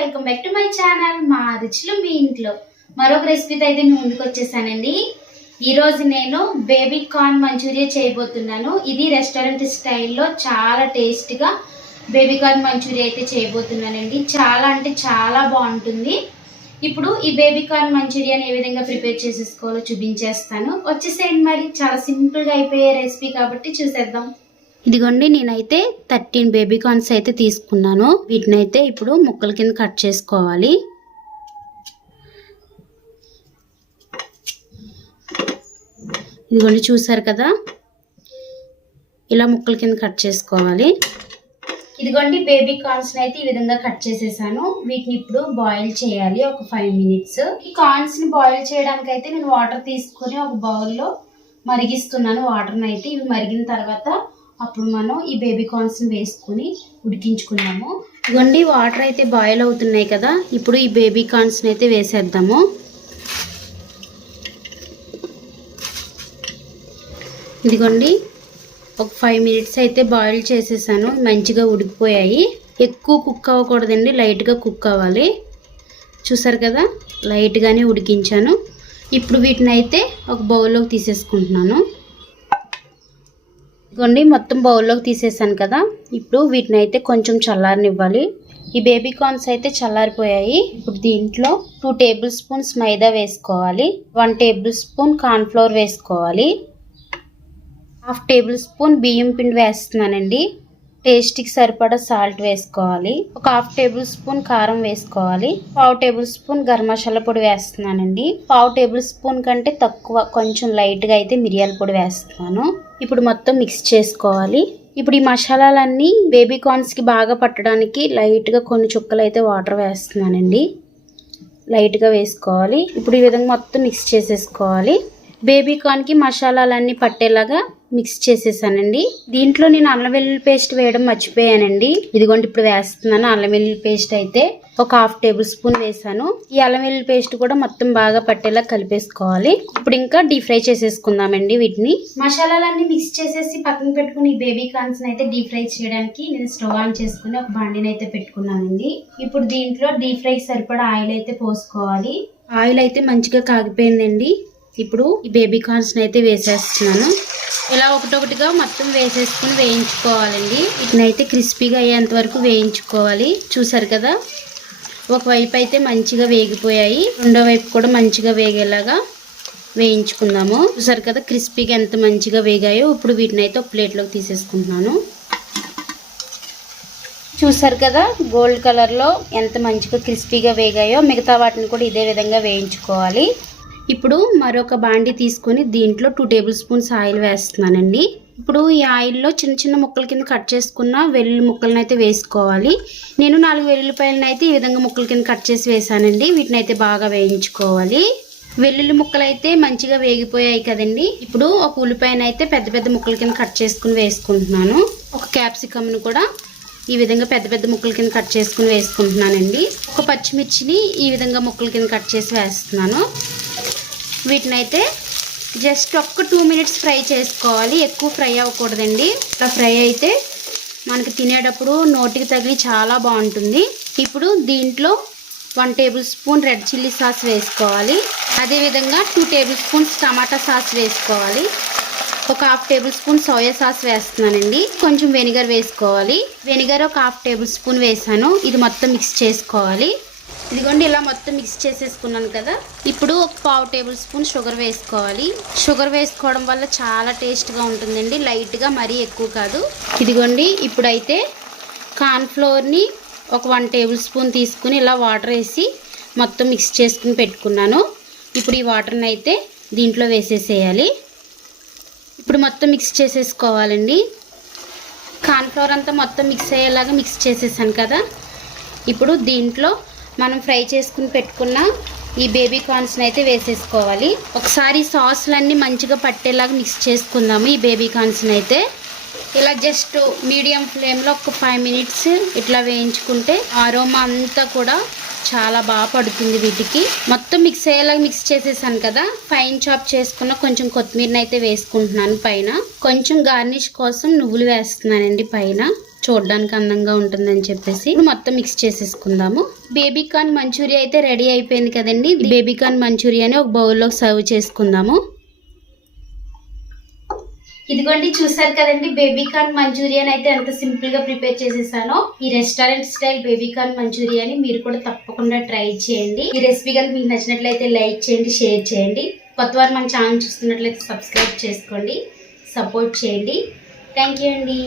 Welcome back to my channel మా రుచులు మీ ఇంట్లో. మరొక రెసిపీతో అయితే మీ ముందుకు వచ్చేసానండి. ఈరోజు నేను బేబీ కార్న్ మంచూరియా చేయబోతున్నాను. ఇది రెస్టారెంట్ స్టైల్లో చాలా టేస్టీగా బేబీ కార్న్ మంచూరియా అయితే చేయబోతున్నానండి. చాలా అంటే చాలా బాగుంటుంది. ఇప్పుడు ఈ బేబీ కార్న్ మంచూరియాని ఏ విధంగా ప్రిపేర్ చేసేసుకోవాలో చూపించేస్తాను. వచ్చేసేయండి. మరి చాలా సింపుల్గా అయిపోయే రెసిపీ కాబట్టి చూసేద్దాం. ఇదిగోండి, నేనైతే 13 బేబీ కార్న్స్ అయితే తీసుకున్నాను. వీటిని అయితే ఇప్పుడు ముక్కల కింద కట్ చేసుకోవాలి. ఇదిగోండి, చూసారు కదా, ఇలా ముక్కల కింద కట్ చేసుకోవాలి. ఇదిగోండి, బేబీ కార్న్స్ అయితే ఈ విధంగా కట్ చేసేసాను. వీటిని ఇప్పుడు బాయిల్ చేయాలి ఒక 5 మినిట్స్. ఈ కార్న్స్ ని బాయిల్ చేయడానికి అయితే నేను వాటర్ తీసుకొని ఒక బౌల్లో మరిగిస్తున్నాను. వాటర్ని అయితే ఇవి మరిగిన తర్వాత అప్పుడు మనం ఈ బేబీ కార్న్స్ ని వేసుకొని ఉడికించుకున్నాము. ఇదిగోండి, వాటర్ అయితే బాయిల్ అవుతున్నాయి కదా, ఇప్పుడు ఈ బేబీ కార్న్స్ ని అయితే వేసేద్దాము. ఇదిగోండి, ఒక 5 మినిట్స్ అయితే బాయిల్ చేసేసాను. మంచిగా ఉడికిపోయాయి. ఎక్కువ కుక్ అవ్వకూడదండి, లైట్గా కుక్ అవ్వాలి. చూసారు కదా, లైట్గానే ఉడికించాను. ఇప్పుడు వీటిని అయితే ఒక బౌల్లోకి తీసేసుకుంటున్నాను. ఇదిగోండి, మొత్తం బౌల్లోకి తీసేసాను కదా. ఇప్పుడు వీటిని అయితే కొంచెం చల్లారనివ్వాలి. ఈ బేబీ కార్న్స్ అయితే చల్లారిపోయాయి. ఇప్పుడు దీంట్లో 2 టేబుల్ స్పూన్స్ మైదా వేసుకోవాలి, 1 టేబుల్ స్పూన్ కార్న్ ఫ్లోర్ వేసుకోవాలి, 1/2 టేబుల్ స్పూన్ బియ్యం పిండి వేస్తున్నానండి. టేస్ట్కి సరిపడా సాల్ట్ వేసుకోవాలి. ఒక 1/2 టేబుల్ స్పూన్ కారం వేసుకోవాలి. 1/2 టేబుల్ స్పూన్ గరం మసాలా పొడి వేస్తున్నానండి. 1/2 టేబుల్ స్పూన్ కంటే తక్కువ, కొంచెం లైట్గా అయితే మిరియాల పొడి వేస్తున్నాను. ఇప్పుడు మొత్తం మిక్స్ చేసుకోవాలి. ఇప్పుడు ఈ మసాలాలన్నీ బేబీ కార్న్స్కి బాగా పట్టడానికి లైట్గా కొన్ని చుక్కలు అయితే వాటర్ వేస్తున్నానండి. లైట్గా వేసుకోవాలి. ఇప్పుడు ఈ విధంగా మొత్తం మిక్స్ చేసేసుకోవాలి. బేబీ కార్న్కి మసాలాలన్నీ పట్టేలాగా మిక్స్ చేసేసానండి. దీంట్లో నేను అల్లం వెల్లుల్లి పేస్ట్ వేయడం మర్చిపోయానండి. ఇదిగోండి, ఇప్పుడు వేస్తున్నాను. అల్లం వెల్లుల్లి పేస్ట్ అయితే ఒక 1/2 టేబుల్ స్పూన్ వేసాను. ఈ అల్లం వెల్లుల్లి పేస్ట్ కూడా మొత్తం బాగా పట్టేలా కలిపేసుకోవాలి. ఇప్పుడు ఇంకా డీప్ ఫ్రై చేసేసుకుందామండి. వీటిని మసాలాలన్నీ మిక్స్ చేసేసి పక్కన పెట్టుకుని ఈ బేబీ కార్న్స్ అయితే డీప్ ఫ్రై చేయడానికి నేను స్టవ్ ఆన్ చేసుకుని ఒక బాండిని అయితే పెట్టుకున్నానండి. ఇప్పుడు దీంట్లో డీప్ ఫ్రైకి సరిపడా ఆయిల్ అయితే పోసుకోవాలి. ఆయిల్ అయితే మంచిగా కాగిపోయిందండి. ఇప్పుడు ఈ బేబీ కార్న్స్ అయితే వేసేస్తున్నాను. ఇలా ఒకటొకటిగా మొత్తం వేసేసుకుని వేయించుకోవాలండి. వీటినైతే క్రిస్పీగా అయ్యేంత వరకు వేయించుకోవాలి. చూసారు కదా, ఒకవైపు అయితే మంచిగా వేగిపోయాయి, రెండో వైపు కూడా మంచిగా వేగేలాగా వేయించుకుందాము. చూసారు కదా, క్రిస్పీగా ఎంత మంచిగా వేగాయో. ఇప్పుడు వీటినైతే ఒక ప్లేట్లోకి తీసేసుకుంటున్నాను. చూసారు కదా, గోల్డ్ కలర్లో ఎంత మంచిగా క్రిస్పీగా వేగాయో. మిగతా వాటిని కూడా ఇదే విధంగా వేయించుకోవాలి. ఇప్పుడు మరొక బాండి తీసుకొని దీంట్లో 2 టేబుల్ స్పూన్స్ ఆయిల్ వేస్తున్నానండి. ఇప్పుడు ఈ ఆయిల్లో చిన్న చిన్న ముక్కల కింద కట్ చేసుకున్న వెల్లుల్లి ముక్కలను అయితే వేసుకోవాలి. నేను 4 వెల్లుల్లిపాయలను అయితే ఈ విధంగా ముక్కల కింద కట్ చేసి వేసానండి. వీటిని అయితే బాగా వేయించుకోవాలి. వెల్లుల్లి ముక్కలు అయితే మంచిగా వేగిపోయాయి కదండి. ఇప్పుడు ఒక ఉల్లిపాయను అయితే పెద్ద పెద్ద ముక్కల కింద కట్ చేసుకుని వేసుకుంటున్నాను. ఒక క్యాప్సికమ్ను కూడా ఈ విధంగా పెద్ద పెద్ద ముక్కల కింద కట్ చేసుకుని వేసుకుంటున్నానండి. ఒక పచ్చిమిర్చిని ఈ విధంగా ముక్కల కింద కట్ చేసి వేస్తున్నాను. వీటినైతే జస్ట్ ఒక్క 2 మినిట్స్ ఫ్రై చేసుకోవాలి. ఎక్కువ ఫ్రై అవ్వకూడదండి. ఇలా ఫ్రై అయితే మనకి తినేటప్పుడు నోటికి తగిలి చాలా బాగుంటుంది. ఇప్పుడు దీంట్లో 1 table spoon red chilli sauce వేసుకోవాలి. అదేవిధంగా 2 టేబుల్ స్పూన్స్ టమాటా సాస్ వేసుకోవాలి. ఒక 1/2 టేబుల్ స్పూన్ సోయా సాస్ వేస్తున్నానండి. కొంచెం వెనిగర్ వేసుకోవాలి. వెనిగర్ ఒక 1/2 టేబుల్ స్పూన్ వేసాను. ఇది మొత్తం మిక్స్ చేసుకోవాలి. ఇదిగోండి, ఇలా మొత్తం మిక్స్ చేసేసుకున్నాను కదా. ఇప్పుడు ఒక 1/2 టేబుల్ స్పూన్ షుగర్ వేసుకోవాలి. షుగర్ వేసుకోవడం వల్ల చాలా టేస్ట్గా ఉంటుందండి. లైట్గా, మరీ ఎక్కువ కాదు. ఇదిగోండి, ఇప్పుడైతే కార్న్ ఫ్లోర్ని ఒక 1 టేబుల్ స్పూన్ తీసుకుని ఇలా వాటర్ వేసి మొత్తం మిక్స్ చేసుకుని పెట్టుకున్నాను. ఇప్పుడు ఈ వాటర్ని అయితే దీంట్లో వేసేసేయాలి. ఇప్పుడు మొత్తం మిక్స్ చేసేసుకోవాలండి. కార్న్ ఫ్లోర్ అంతా మొత్తం మిక్స్ అయ్యేలాగా మిక్స్ చేసేసాను కదా. ఇప్పుడు దీంట్లో మనం ఫ్రై చేసుకుని పెట్టుకున్న ఈ బేబీ కార్న్స్ని అయితే వేసేసుకోవాలి. ఒకసారి సాస్లన్నీ మంచిగా పట్టేలాగా మిక్స్ చేసుకుందాము. ఈ బేబీ కార్న్స్ని అయితే ఇలా జస్ట్ మీడియం ఫ్లేమ్లో ఒక 5 మినిట్స్ ఇట్లా వేయించుకుంటే ఆరోమా అంతా కూడా చాలా బాగా పడుతుంది. వీటికి మొత్తం మిక్స్ అయ్యేలాగా మిక్స్ చేసేసాను కదా. ఫైన్ చాప్ చేసుకున్న కొంచెం కొత్తిమీరని అయితే వేసుకుంటున్నాను పైన. కొంచెం గార్నిష్ కోసం నువ్వులు వేస్తున్నానండి పైన. చూడడానికి అందంగా ఉంటుందని చెప్పేసి ఇప్పుడు మొత్తం మిక్స్ చేసేసుకుందాము. బేబీ కార్న్ మంచూరియా అయితే రెడీ అయిపోయింది కదండి. బేబీ కార్న్ మంచూరియాని ఒక బౌల్లో సర్వ్ చేసుకుందాము. ఇదిగోండి, చూసారు కదండి బేబీ కార్న్ మంచూరియన్ అయితే ఎంత సింపుల్ గా ప్రిపేర్ చేసేసానో. ఈ రెస్టారెంట్ స్టైల్ బేబీ కార్న్ మంచూరియాని మీరు కూడా తప్పకుండా ట్రై చేయండి. ఈ రెసిపీ కనుక మీకు నచ్చినట్లయితే లైక్ చేయండి, షేర్ చేయండి. కొత్త వారు మన ఛానల్ చూస్తున్నట్లయితే సబ్స్క్రైబ్ చేసుకోండి, సపోర్ట్ చేయండి. థ్యాంక్ యూ అండి.